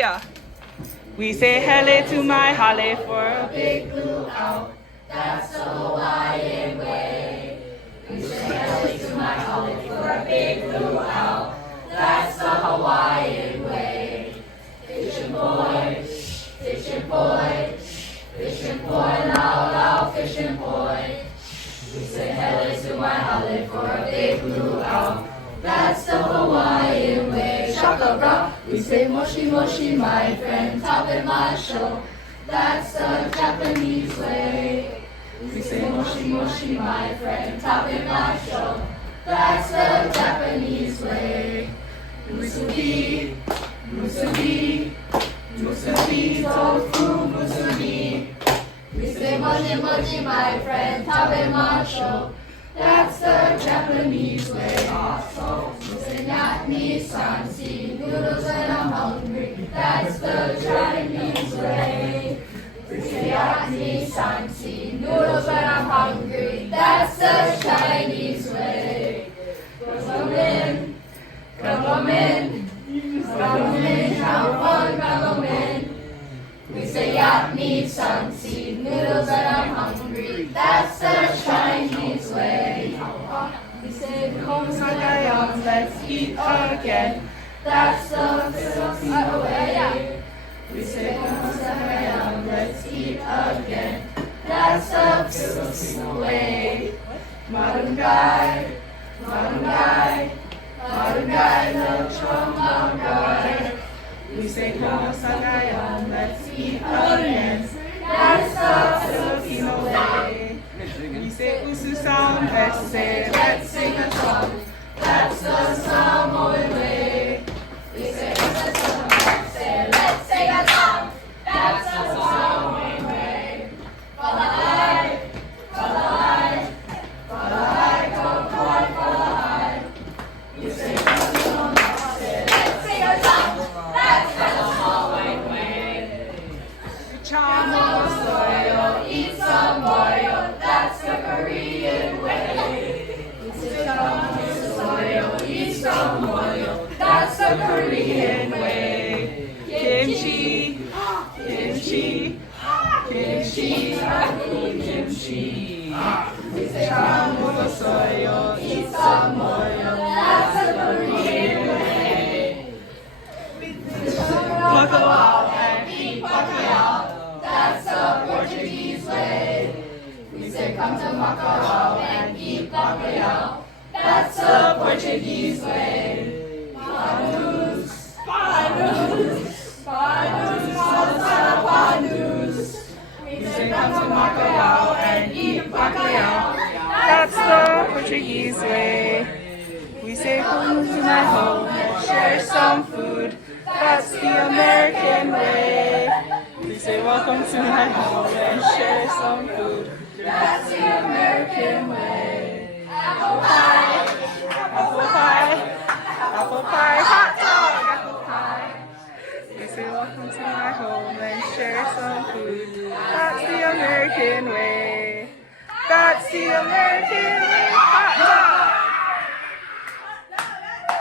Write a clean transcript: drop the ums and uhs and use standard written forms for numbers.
Yeah. We say hello to my holly for a big blue owl. That's the Hawaiian way. We say hello to my holly for a big blue owl. That's the Hawaiian way. Fishing boy, fishing boy, fishing boy, loud, loud, fishing boy. We say hello to my holly for a big blue owl. That's the Hawaiian way. Shaka we say moshi moshi, my friend, top in my show. That's the Japanese way. We say moshi moshi, my friend, top in my show. That's the Japanese way. Musubi, musubi, musubi, tofu, musubi. We say mochi mochi, my friend, top in my show. That's the Japanese way. Also, we say natni sansi, noodles when I'm hungry. That's the Chinese way. We say natni sansi, noodles when I'm hungry. That's the Chinese way. Government, government, government, have fun, government. We say yatni sansi, noodles when I'm hungry. That's the Chinese way. We say Kaukau, let's eat again. That's the Filipino way. We say Kaukau, let's eat again. That's the Filipino way. Marunggay, marunggay, marunggay, the chong. We say Kaukau, let's eat again. That's the Filipino way. We say usu sound, let's say, let's sing a song. That's the Samoan way. We say usu song, let's say, let's sing a song. That's the Samoan way. Falahai, falahai, falahai, kokoi, falahai. We say usu song, let's say, let's sing a song. That's the Samoan way. Chamo Soyo, eat some moyo, that's the Korean way. Soyo, eat some moyo, that's the Korean way. kimchi, kimchi, kimchi, kimchi. Chamo soyo, Eat some moyo, that's the Korean way. Kaukau And eat Pacquiao, that's the Portuguese way. We say come to Macau and eat Pacquiao, that's the Portuguese way. Panus, panus, panus, panus. We say come to Macau and eat Pacquiao, That's the Portuguese way. We say come to my home and share some food. That's the American way. We say welcome to my home and share some food. that's the American way. Apple pie, apple pie, apple pie, hot dog, apple pie. We say welcome to my home and share some food. That's the American way. That's the American way. Hot dog.